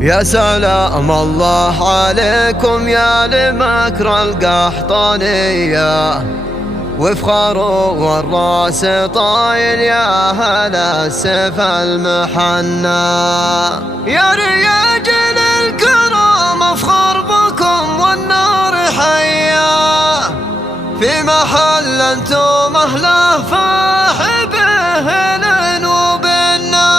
يا سلام الله عليكم يا لمكر القحطانية، وفخر والراس طايل يا هلا السيف المحنى. يا رجال الكرام افخر بكم والنار حية، في محل انتم اهله فاح بهل وبنا.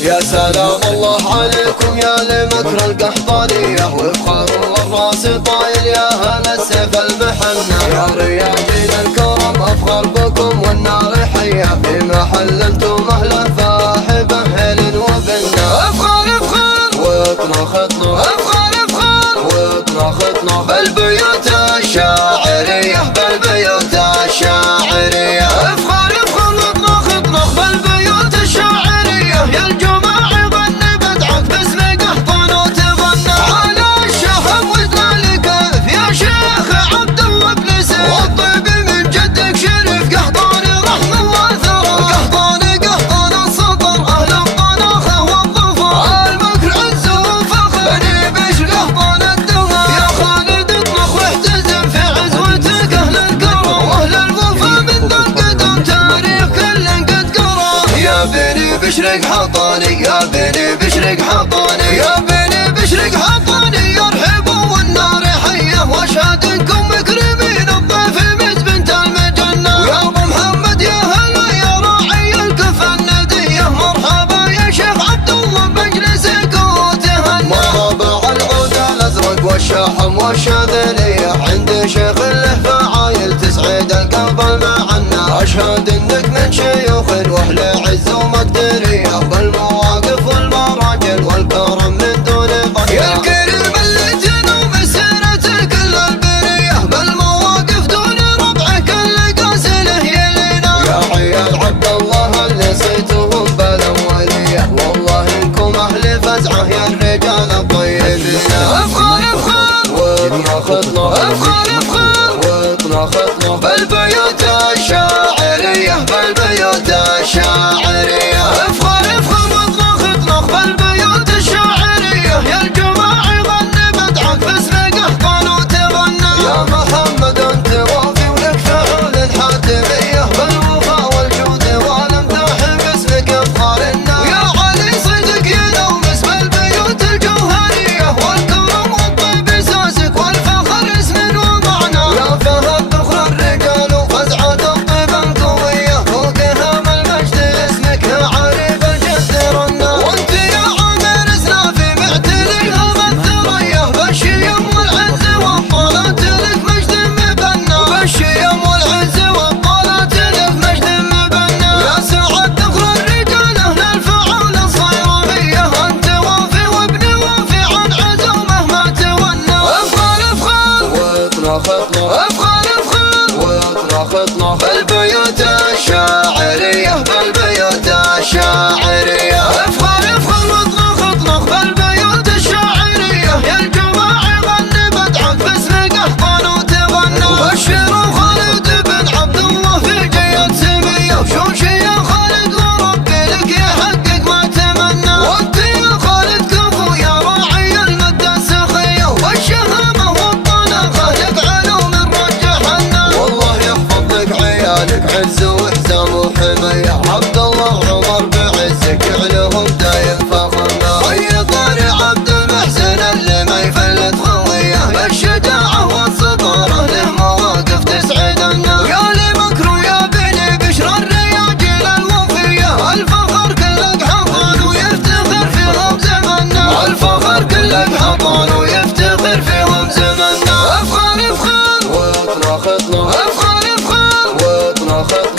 يا سلام الله عليكم يا لمكر القحطانية، وفخر والراس طايل يا هلا السيف المحنى. يا رياجين الكرم افخر بكم والنار حية، في محل انتم اهله فاح بهل وبنا. افخر افخر واطنخ اطنخ، افخر افخر واطنخ اطنخ بالبيوت الشاعرية، بالبيوت الشاعرية. افخر افخر واطنخ اطنخ بالبيوت الشاعرية، يا الجماعة غني بدعك باسم قحطان وتغنى. على الشهم وذلك كيف يا شيخ عبد الله بن سيف، والطيب من جدك شريف قحطان رحم الله ثرى. قحطان قحطان السطر اهل الطناخة والظفر، المكر عز وفخر بني بشر قحطان الدوام. يا خالد اطنخ واحتزم في عزوتك اهل الكرم، واهل الوفا من ذا القدم تاريخ كل قد قرا. يا بني بشر قحطاني، يا بني بشر قحطاني، يا بني بشر قحطاني يرحبوا والنار حية، واشهد انكم مكرمين الضيف مز بنت المجنة. يا ابو محمد يا هلا يا راعي الكفى الندية، مرحبا يا شيخ عبد الله بمجلسك وتهنى. مرحبا على العود الازرق والشحم والشاذلية، عند شيخ له فعايل تسعد القلب المعنى. اشهد انك من شيوخ واهل عز ومقدرية، بالمواقف والمراجل والكرم من دون ظن. يا الكريم اللي تنوم مسيرتك كل البرية، بالمواقف دون ربعك اللي قاسله يلينا. يا عيال عبد الله اللي صيتهم بالأولية، والله انكم اهل فزعه يا الرجال الطيبين. افخر افخر واطنخ اطنخ، افخر افخر واطنخ اطنخ بالبيوت الشاعرية، بالبيوت الشاعرية. افخر افخر واطنخ اطنخ بالبيوت الشاعرية، يا الجماعة غني بدعك باسم قحطان وتغنى. يا محمد انت وافي ولك فعول الحاتمية، بالوفا والجود والامداح باسمك افخر الناس. يا علي صدق ينوم اسم البيوت الجوهرية، والكرم والطيب اساسك والفخر اسم ومعنى. يا فهد ذخر الرجال وفزعة الطيب القوية، فوق هام المجد اسمك عارف الجد رنا. وانت يا عامر اسنافي معتلي هم الثريا، بالشيم والعز والطلات لك مجد مبنى. بالشيم والعز والطلات لك مجد مبنى. يا سعد ذخر الرجال اهل الفعول الصيرامية، انت وافي وابن وافي عن عزومه ما تونى. افخر افخر واطنخ اطنخ، افخر افخر واطنخ اطنخ بالبيوت الشاعرية، بالبيوت الشاعرية. افخر افخر واطنخ اطنخ بالبيوت الشاعرية، يا الجماعة غني بدعك باسم قحطان وتغنى. وبشروا خالد بن عبد الله في جية سمية، وشوشي يا خالد وربي لك يحقق ما تمنى. وانت يا خالد كفو يا راعي المدة السخية، والشهامة والطناخة لك علوم رجحنا. والله يحفظ لك عيالك عز وحزام وحمية، عبد الله عمر بعزك يعلهم دايم فخمة. ويا طارق عبد المحسن اللي ما يفلت خوية، بالشجاعة والسطارة له مواقف تسعد الناس. يا لمكر ويا بني بشر الرياجيل الوفية، الفخر كلك حضان ويفتخر فيهم زمنا. الفخر كلك حضان ويفتخر فيهم زمنا. افخر افخر واطنخ اطنخ، افخر افخر واطنخ اطنخ